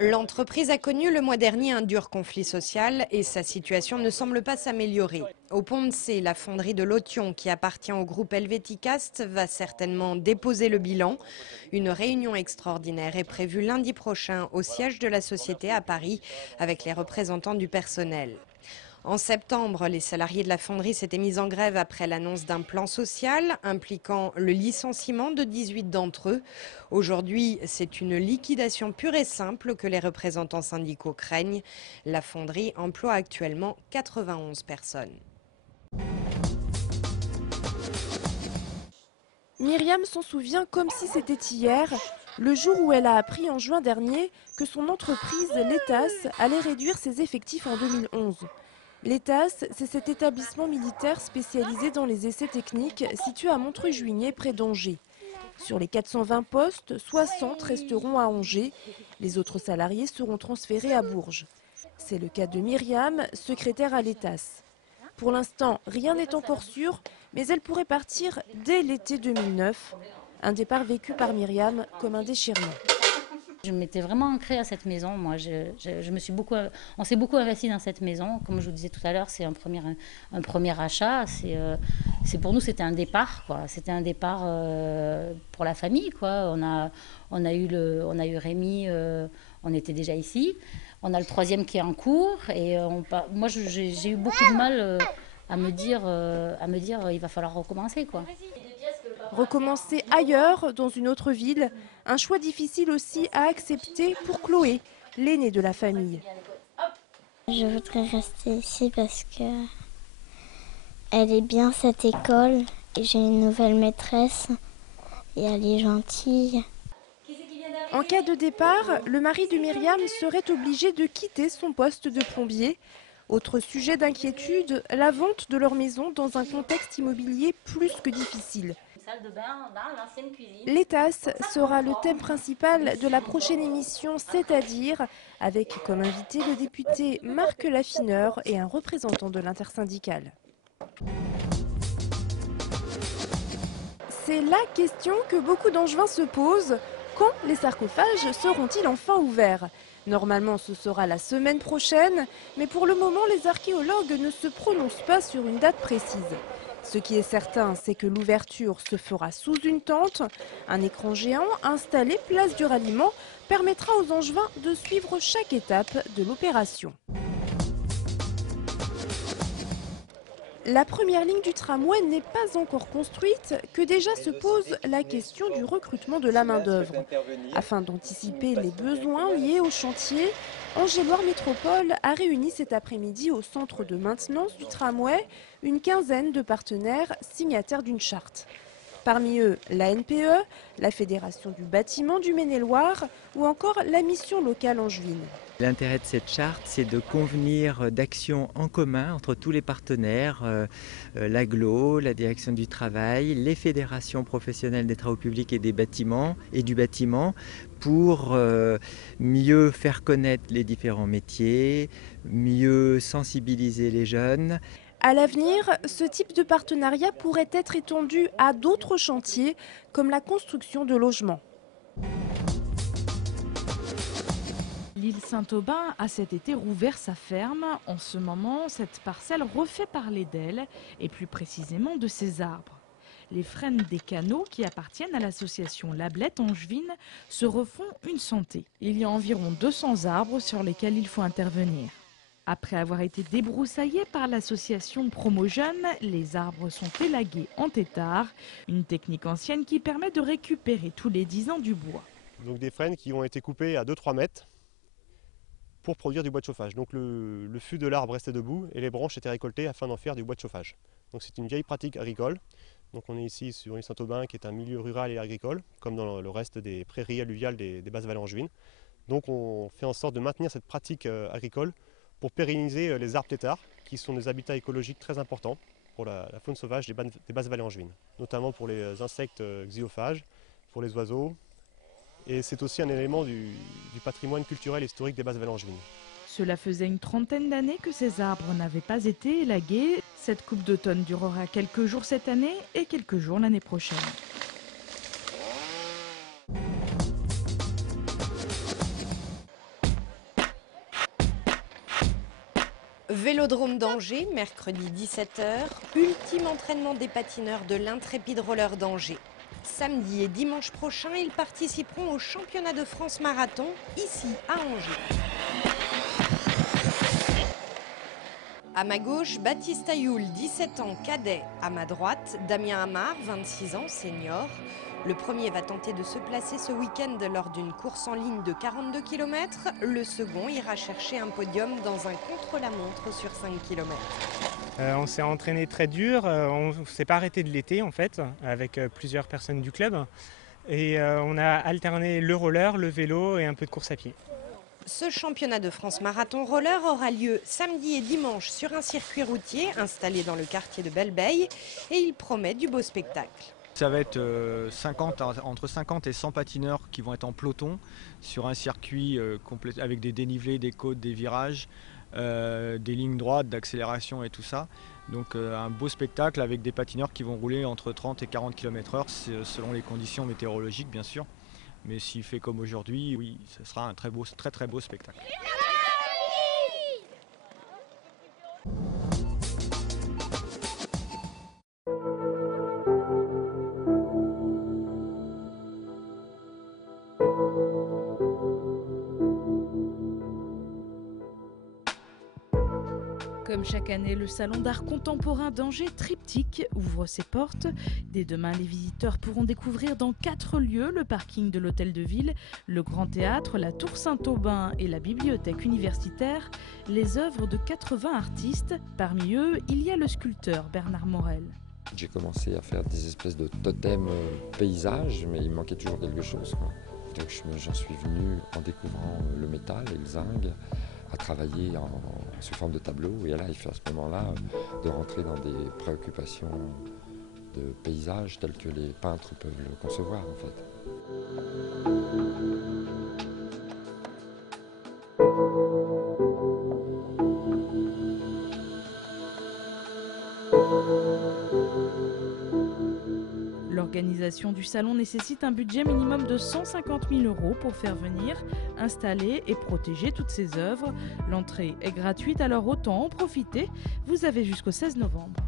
L'entreprise a connu le mois dernier un dur conflit social et sa situation ne semble pas s'améliorer. Au Pont de Cé, la fonderie de Lotion, qui appartient au groupe Helveticast, va certainement déposer le bilan. Une réunion extraordinaire est prévue lundi prochain au siège de la société à Paris avec les représentants du personnel. En septembre, les salariés de la fonderie s'étaient mis en grève après l'annonce d'un plan social impliquant le licenciement de 18 d'entre eux. Aujourd'hui, c'est une liquidation pure et simple que les représentants syndicaux craignent. La fonderie emploie actuellement 91 personnes. Myriam s'en souvient comme si c'était hier, le jour où elle a appris en juin dernier que son entreprise, l'ETAS, allait réduire ses effectifs en 2011. L'ETAS, c'est cet établissement militaire spécialisé dans les essais techniques situé à Montreuil-Juigné, près d'Angers. Sur les 420 postes, 60 resteront à Angers. Les autres salariés seront transférés à Bourges. C'est le cas de Myriam, secrétaire à l'ETAS. Pour l'instant, rien n'est encore sûr, mais elle pourrait partir dès l'été 2009. Un départ vécu par Myriam comme un déchirement. Je m'étais vraiment ancrée à cette maison. Moi, on s'est beaucoup investi dans cette maison. Comme je vous disais tout à l'heure, c'est un premier achat. C'est pour nous, c'était un départ, quoi. C'était un départ pour la famille, quoi. On a eu Rémi. On était déjà ici. On a le troisième qui est en cours. Et moi, j'ai eu beaucoup de mal à me dire, il va falloir recommencer, quoi. Recommencer ailleurs, dans une autre ville, un choix difficile aussi à accepter pour Chloé, l'aînée de la famille. Je voudrais rester ici parce que elle est bien cette école. J'ai une nouvelle maîtresse et elle est gentille. En cas de départ, le mari de Myriam serait obligé de quitter son poste de plombier. Autre sujet d'inquiétude, la vente de leur maison dans un contexte immobilier plus que difficile. L'ETAS sera le thème principal de la prochaine émission, c'est-à-dire avec comme invité le député Marc Laffineur et un représentant de l'intersyndicale. C'est la question que beaucoup d'Angevins se posent. Quand les sarcophages seront-ils enfin ouverts ? Normalement, ce sera la semaine prochaine, mais pour le moment, les archéologues ne se prononcent pas sur une date précise. Ce qui est certain, c'est que l'ouverture se fera sous une tente. Un écran géant installé place du Ralliement permettra aux Angevins de suivre chaque étape de l'opération. La première ligne du tramway n'est pas encore construite, que déjà se pose la question du recrutement de la main-d'œuvre. Afin d'anticiper les besoins liés au chantier, Angers-Loire Métropole a réuni cet après-midi au centre de maintenance du tramway une quinzaine de partenaires signataires d'une charte. Parmi eux, la NPE, la Fédération du bâtiment du Maine-et-Loire ou encore la mission locale angevine. L'intérêt de cette charte, c'est de convenir d'actions en commun entre tous les partenaires, l'AGLO, la direction du travail, les fédérations professionnelles des travaux publics et des bâtiments et du bâtiment pour mieux faire connaître les différents métiers, mieux sensibiliser les jeunes. À l'avenir, ce type de partenariat pourrait être étendu à d'autres chantiers comme la construction de logements. L'île Saint-Aubin a cet été rouvert sa ferme. En ce moment, cette parcelle refait parler d'elle et plus précisément de ses arbres. Les frênes des canaux qui appartiennent à l'association Lablette Angevine se refont une santé. Il y a environ 200 arbres sur lesquels il faut intervenir. Après avoir été débroussaillés par l'association Promo Jeunes, les arbres sont élagués en tétard, une technique ancienne qui permet de récupérer tous les 10 ans du bois. Donc des frênes qui ont été coupées à 2-3 mètres pour produire du bois de chauffage. Donc le fût de l'arbre restait debout et les branches étaient récoltées afin d'en faire du bois de chauffage. Donc c'est une vieille pratique agricole. Donc on est ici sur l'île Saint-Aubin qui est un milieu rural et agricole, comme dans le reste des prairies alluviales des basses vallées angevines. Donc on fait en sorte de maintenir cette pratique agricole pour pérenniser les arbres têtards, qui sont des habitats écologiques très importants pour la faune sauvage des basses vallées angevines, notamment pour les insectes xylophages, pour les oiseaux, et c'est aussi un élément du patrimoine culturel et historique des basses vallées angevines. Cela faisait une trentaine d'années que ces arbres n'avaient pas été élagués. Cette coupe d'automne durera quelques jours cette année et quelques jours l'année prochaine. Vélodrome d'Angers, mercredi 17h, ultime entraînement des patineurs de l'Intrépide Roller d'Angers. Samedi et dimanche prochain, ils participeront au championnat de France marathon, ici à Angers. À ma gauche, Baptiste Ayoul, 17 ans, cadet. À ma droite, Damien Amar, 26 ans, senior. Le premier va tenter de se placer ce week-end lors d'une course en ligne de 42 km. Le second ira chercher un podium dans un contre-la-montre sur 5 km. On s'est entraîné très dur, on ne s'est pas arrêté de l'été en fait, avec plusieurs personnes du club. Et on a alterné le roller, le vélo et un peu de course à pied. Ce championnat de France marathon roller aura lieu samedi et dimanche sur un circuit routier installé dans le quartier de Belle-Beille et il promet du beau spectacle. Ça va être entre 50 et 100 patineurs qui vont être en peloton sur un circuit avec des dénivelés, des côtes, des virages, des lignes droites, d'accélération et tout ça. Donc un beau spectacle avec des patineurs qui vont rouler entre 30 et 40 km/h selon les conditions météorologiques bien sûr. Mais s'il fait comme aujourd'hui, oui, ce sera un très beau spectacle. Comme chaque année, le Salon d'art contemporain d'Angers Triptyque ouvre ses portes. Dès demain, les visiteurs pourront découvrir dans 4 lieux le parking de l'Hôtel de Ville, le Grand Théâtre, la Tour Saint-Aubin et la Bibliothèque universitaire, les œuvres de 80 artistes. Parmi eux, il y a le sculpteur Bernard Morel. J'ai commencé à faire des espèces de totems paysages, mais il me manquait toujours quelque chose, quoi. Donc j'en suis venu en découvrant le métal et le zinc, à travailler sous forme de tableau. Et là, il fait à ce moment-là de rentrer dans des préoccupations de paysage telles que les peintres peuvent le concevoir, en fait. L'organisation du salon nécessite un budget minimum de 150 000 € pour faire venir, installer et protéger toutes ces œuvres. L'entrée est gratuite, alors autant en profiter. Vous avez jusqu'au 16 novembre.